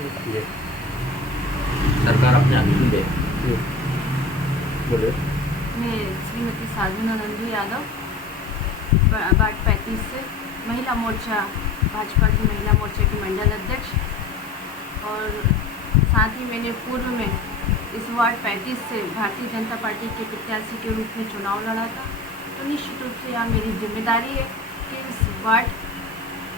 ये सरकार अपने आगे दे। बोले मैं श्रीमती साधना नंदू यादव वार्ड 35 से महिला मोर्चा भाजपा की महिला मोर्चा की मंडल अध्यक्ष, और साथ ही मैंने पूर्व में इस वार्ड 35 से भारतीय जनता पार्टी के प्रत्याशी के रूप में चुनाव लड़ा था। तो निश्चित रूप से यहाँ मेरी जिम्मेदारी है कि इस वार्ड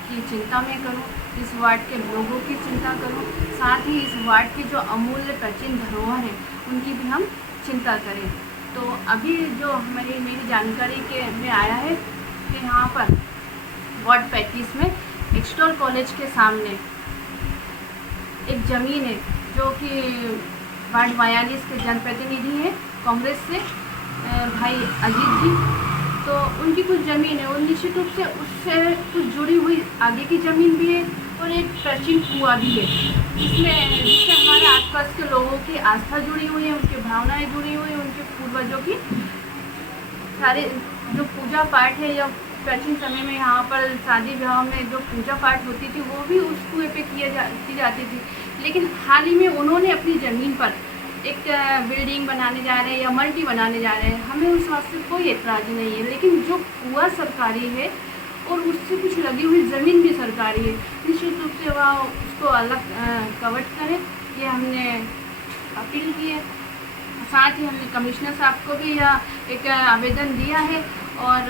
की चिंता मैं करूं, इस वार्ड के लोगों की चिंता करूं, साथ ही इस वार्ड की जो अमूल्य प्राचीन धरोहर है उनकी भी हम चिंता करें। तो अभी जो मेरी जानकारी के में आया है कि यहाँ पर वार्ड 35 में एक्सटॉल कॉलेज के सामने एक ज़मीन है जो कि वार्ड 42 के जनप्रतिनिधि हैं कांग्रेस से भाई अजीत जी। तो उनकी कुछ ज़मीन है और निश्चित रूप से उससे कुछ जुड़ी हुई आगे की ज़मीन भी है और एक प्राचीन कुआं भी है, जिससे हमारे आसपास के लोगों की आस्था जुड़ी हुई है, उनकी भावनाएं जुड़ी हुई है, उनके पूर्वजों की सारे जो पूजा पाठ है या प्राचीन समय में यहाँ पर शादी विवाह में जो पूजा पाठ होती थी वो भी उस कुएं पे की जाती थी। लेकिन हाल ही में उन्होंने अपनी ज़मीन पर एक बिल्डिंग बनाने जा रहे हैं या मल्टी बनाने जा रहे हैं, हमें उस बात से कोई एतराज़ नहीं है, लेकिन जो कुआं सरकारी है और उससे कुछ लगी हुई ज़मीन भी सरकारी है, निश्चित रूप से वह उसको अलग कवर करें, ये हमने अपील की है। साथ ही हमने कमिश्नर साहब को भी यह एक आवेदन दिया है और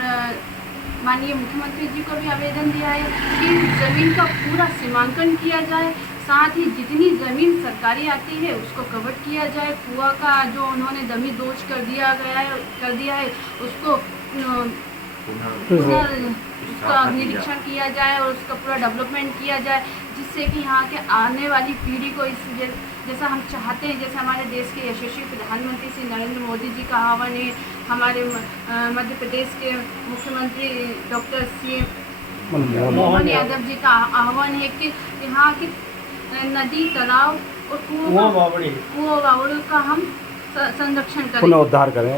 माननीय मुख्यमंत्री जी को भी आवेदन दिया है कि ज़मीन का पूरा सीमांकन किया जाए, साथ ही जितनी ज़मीन सरकारी आती है उसको कवर किया जाए। कुआं का जो उन्होंने जमी दोष कर दिया है उसको उसका निरीक्षण किया जाए और उसका पूरा डेवलपमेंट किया जाए, जिससे कि यहाँ के आने वाली पीढ़ी को इस जैसा हम चाहते हैं, जैसे हमारे देश के यशस्वी प्रधानमंत्री श्री नरेंद्र मोदी जी का आह्वान है, हमारे मध्य प्रदेश के मुख्यमंत्री डॉक्टर CM मोहन यादव जी का आह्वान है कि यहाँ की नदी, तालाब और कुआं बावड़ी का हम संरक्षण करें, पुनरुद्धार करें,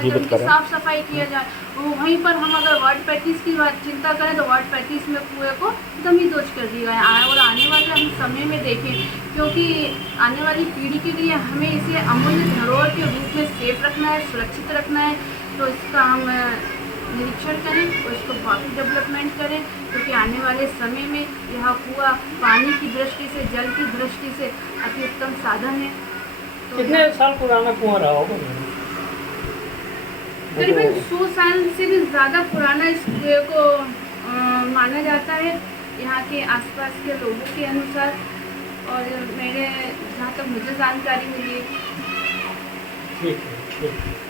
जीवित करें, साफ सफाई किया जाए। वहीं पर हम अगर वार्ड 35 की बात चिंता करें तो वार्ड 35 में कुएं को जमींदोज कर दिया गया है और आने वाले हम समय में देखें, क्योंकि आने वाली पीढ़ी के लिए हमें इसे अमूल्य धरोहर के रूप में सेफ रखना है, सुरक्षित रखना है। तो इसका हम निरीक्षण करें और इसको काफ़ी डेवलपमेंट करें, क्योंकि आने वाले समय में यह कुआं पानी की दृष्टि से, जल की दृष्टि से अति उत्तम साधन है। तो कितने साल पुराना कुआं रहा होगा? करीबन 100 साल से भी ज़्यादा पुराना इस कुएं को माना जाता है यहाँ के आसपास के लोगों के अनुसार, और मेरे जहाँ तक मुझे जानकारी मिली है। ठीक है, ठीक है।